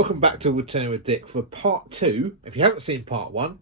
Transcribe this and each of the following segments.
Welcome back to Woodturning with Dick for part 2. If you haven't seen part 1,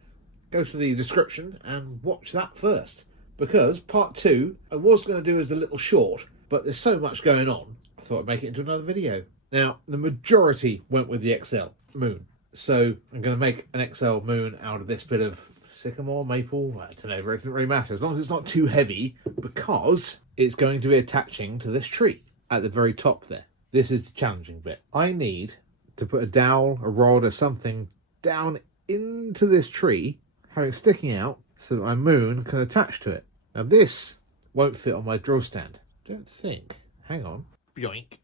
go to the description and watch that first. Because part 2 I was going to do as a little short, but there's so much going on, I thought I'd make it into another video. Now, the majority went with the XL Moon. So I'm going to make an XL Moon out of this bit of sycamore, maple, I don't know, it doesn't really matter, as long as it's not too heavy, because it's going to be attaching to this tree at the very top there. This is the challenging bit. I need to put a dowel, a rod or something down into this tree, having it sticking out so that my moon can attach to it. Now this won't fit on my drill stand. Don't think. Hang on. Yoink.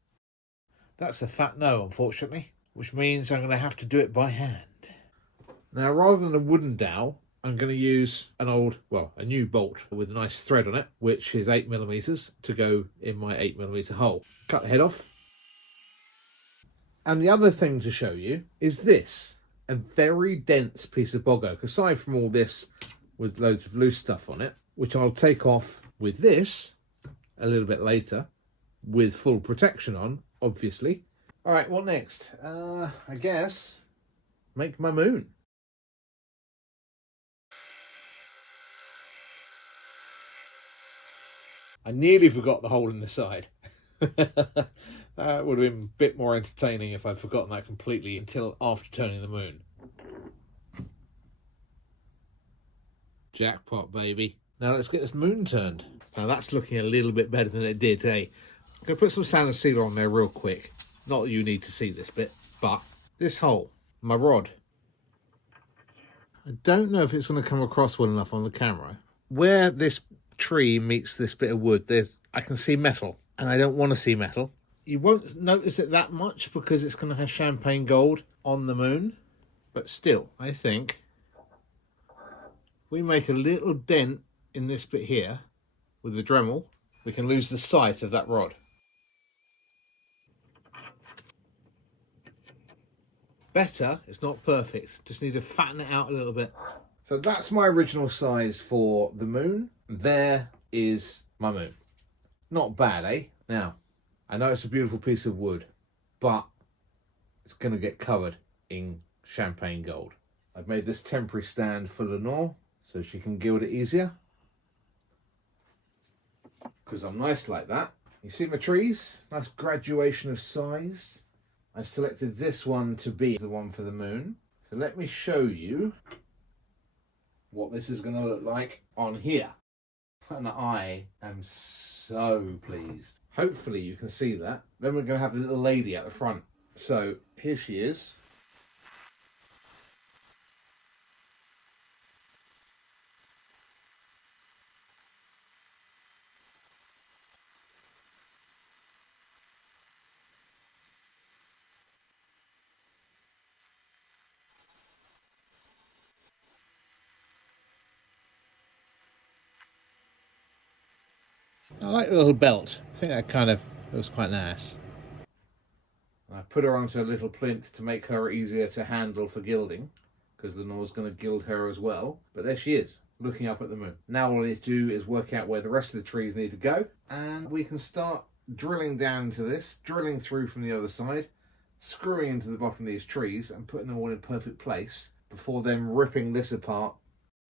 That's a fat no, unfortunately, which means I'm going to have to do it by hand. Now, rather than a wooden dowel, I'm going to use a new bolt with a nice thread on it, which is 8mm to go in my 8mm hole. Cut the head off. And the other thing to show you is this, a very dense piece of bog oak, aside from all this with loads of loose stuff on it, which I'll take off with this a little bit later, with full protection on, obviously. All right, what next? I guess make my moon. I nearly forgot the hole in the side. That would have been a bit more entertaining if I'd forgotten that completely until after turning the moon. Jackpot, baby. Now let's get this moon turned. Now that's looking a little bit better than it did, eh? I'm going to put some sand and sealer on there real quick. Not that you need to see this bit, but this hole, my rod. I don't know if it's going to come across well enough on the camera. Where this tree meets this bit of wood, I can see metal, and I don't want to see metal. You won't notice it that much because it's going to have champagne gold on the moon, but still, I think we make a little dent in this bit here with the Dremel, we can lose the sight of that rod. Better, it's not perfect, just need to fatten it out a little bit. So that's my original size for the moon. There is my moon. Not bad, eh? Now, I know it's a beautiful piece of wood, but it's going to get covered in champagne gold. I've made this temporary stand for Lenore so she can gild it easier, because I'm nice like that. You see my trees? Nice graduation of size. I've selected this one to be the one for the moon. So let me show you what this is going to look like on here. And I am so pleased. Hopefully you can see that. Then we're going to have a little lady at the front. So here she is. I like the little belt. I think that was quite nice. I put her onto a little plinth to make her easier to handle for gilding, because Lenore's going to gild her as well. But there she is, looking up at the moon. Now all I need to do is work out where the rest of the trees need to go, and we can start drilling down into this, drilling through from the other side, screwing into the bottom of these trees and putting them all in perfect place before then ripping this apart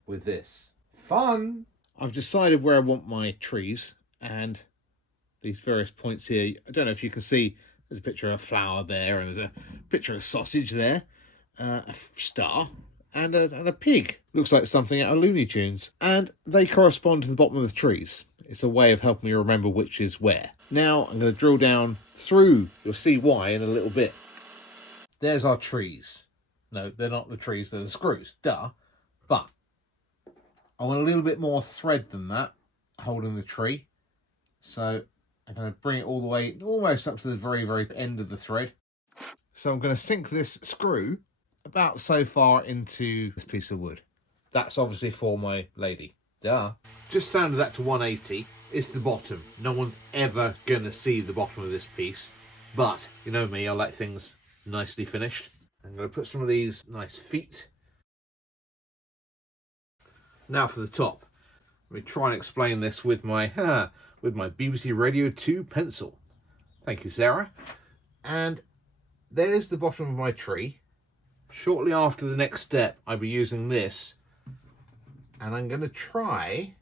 with this. Fun! I've decided where I want my trees. And these various points here, I don't know if you can see, there's a picture of a flower there, and there's a picture of a sausage there, a star, and a pig. Looks like something out of Looney Tunes. And they correspond to the bottom of the trees. It's a way of helping me remember which is where. Now I'm going to drill down through, you'll see why in a little bit. There's our trees. No, they're not the trees, they're the screws, duh. But I want a little bit more thread than that, holding the tree. So I'm going to bring it all the way, almost up to the very, very end of the thread. So I'm going to sink this screw about so far into this piece of wood. That's obviously for my lady. Duh. Just sounded that to 180. It's the bottom. No one's ever going to see the bottom of this piece. But, you know me, I like things nicely finished. I'm going to put some of these nice feet. Now for the top. Let me try and explain this with my BBC Radio 2 pencil. Thank you, Sarah. And there's the bottom of my tree. Shortly after the next step, I'll be using this, and I'm going to try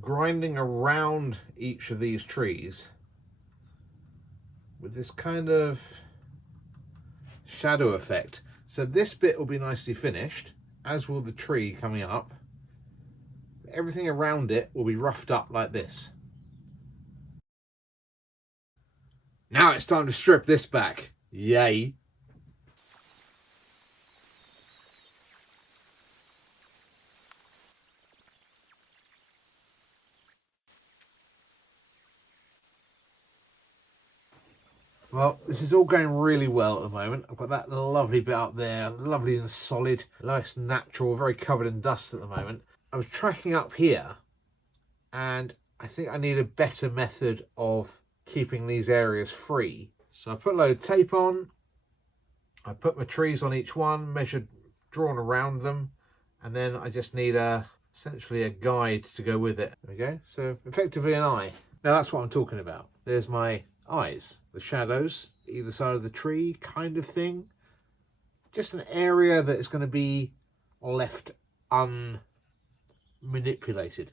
grinding around each of these trees with this kind of shadow effect. So this bit will be nicely finished, as will the tree coming up. Everything around it will be roughed up like this. Now it's time to strip this back. Yay. Well, this is all going really well at the moment. I've got that lovely bit up there, lovely and solid, nice natural, very covered in dust at the moment. I was tracking up here, and I think I need a better method of keeping these areas free. So I put a load of tape on, I put my trees on each one, measured, drawn around them, and then I just need essentially a guide to go with it. There we go. So effectively an eye. Now that's what I'm talking about. There's my eyes, the shadows either side of the tree kind of thing. Just an area that is going to be left unmanipulated.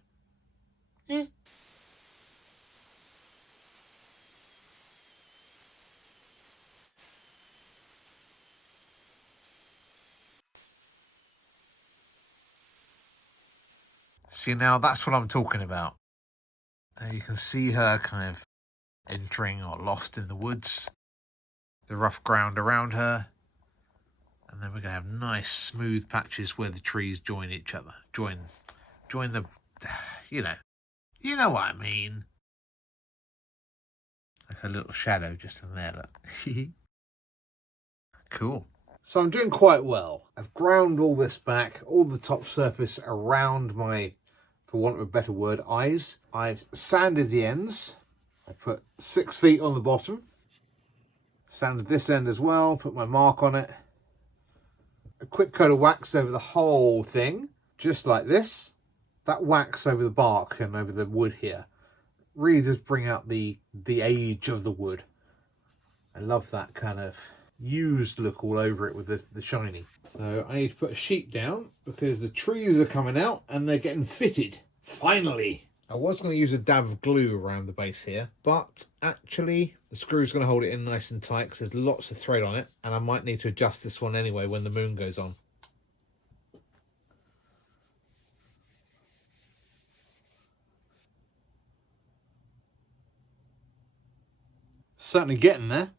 See, now that's what I'm talking about. You can see her kind of entering or lost in the woods, the rough ground around her, and then we're going to have nice smooth patches where the trees join each other. Join the, you know what I mean. Like a little shadow just in there, look. Cool. So I'm doing quite well. I've ground all this back, all the top surface around my, for want of a better word, eyes. I've sanded the ends. I put 6 feet on the bottom. Sanded this end as well, put my mark on it. A quick coat of wax over the whole thing, just like this. That wax over the bark and over the wood here really does bring out the age of the wood. I love that kind of used look all over it with the shiny. So I need to put a sheet down because the trees are coming out and they're getting fitted. Finally. I was going to use a dab of glue around the base here, but actually the screw's going to hold it in nice and tight because there's lots of thread on it, and I might need to adjust this one anyway when the moon goes on. Certainly getting there.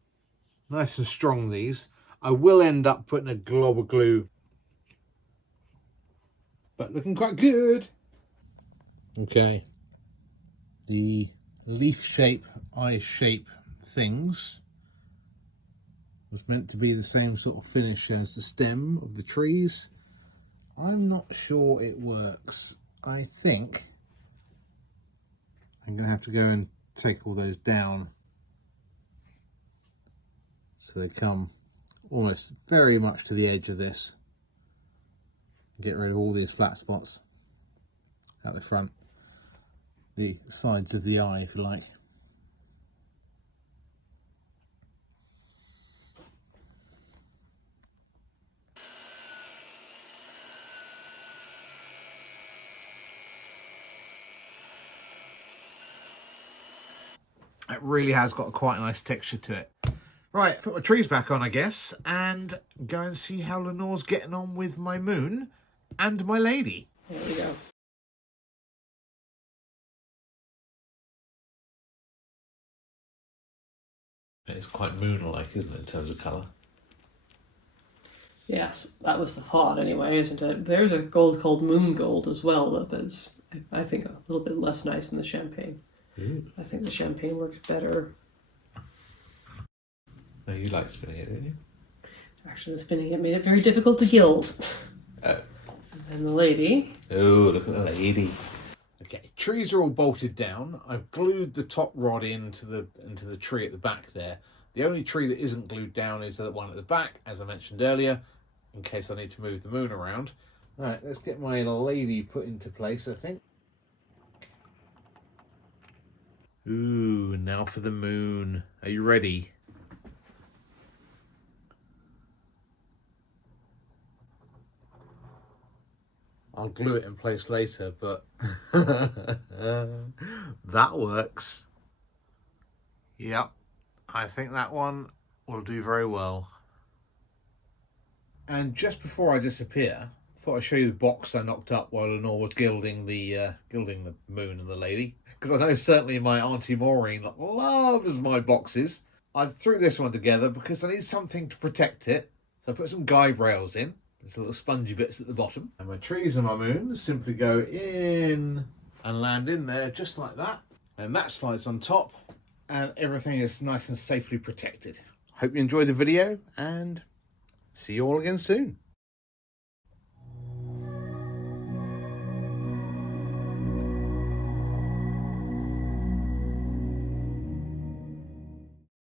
Nice and strong, these. I will end up putting a glob of glue, but looking quite good. Okay. The leaf shape, eye shape things was meant to be the same sort of finish as the stem of the trees. I'm not sure it works. I think I'm going to have to go and take all those down so they come almost very much to the edge of this. Get rid of all these flat spots at the front, the sides of the eye, if you like. It really has got quite a nice texture to it. Right, put my trees back on, I guess, and go and see how Lenore's getting on with my moon and my lady. There we go. It's quite moon-like, isn't it, in terms of colour? Yes, that was the thought anyway, isn't it? There's a gold called moon gold as well that is, I think, a little bit less nice than the champagne. Ooh. I think the champagne works better. No, you like spinning it, don't you? Actually, the spinning it made it very difficult to gild. Oh. And the lady. Oh, look at the lady. Okay, trees are all bolted down. I've glued the top rod into the tree at the back there. The only tree that isn't glued down is the one at the back, as I mentioned earlier, in case I need to move the moon around. All right, let's get my lady put into place, I think. Ooh, now for the moon. Are you ready? I'll glue it in place later, but that works. Yep, I think that one will do very well. And just before I disappear, I thought I'd show you the box I knocked up while Lenore was gilding the moon and the lady. Because I know certainly my Auntie Maureen loves my boxes. I threw this one together because I need something to protect it. So I put some guide rails in. There's little spongy bits at the bottom. And my trees and my moon simply go in and land in there just like that. And that slides on top and everything is nice and safely protected. Hope you enjoyed the video and see you all again soon.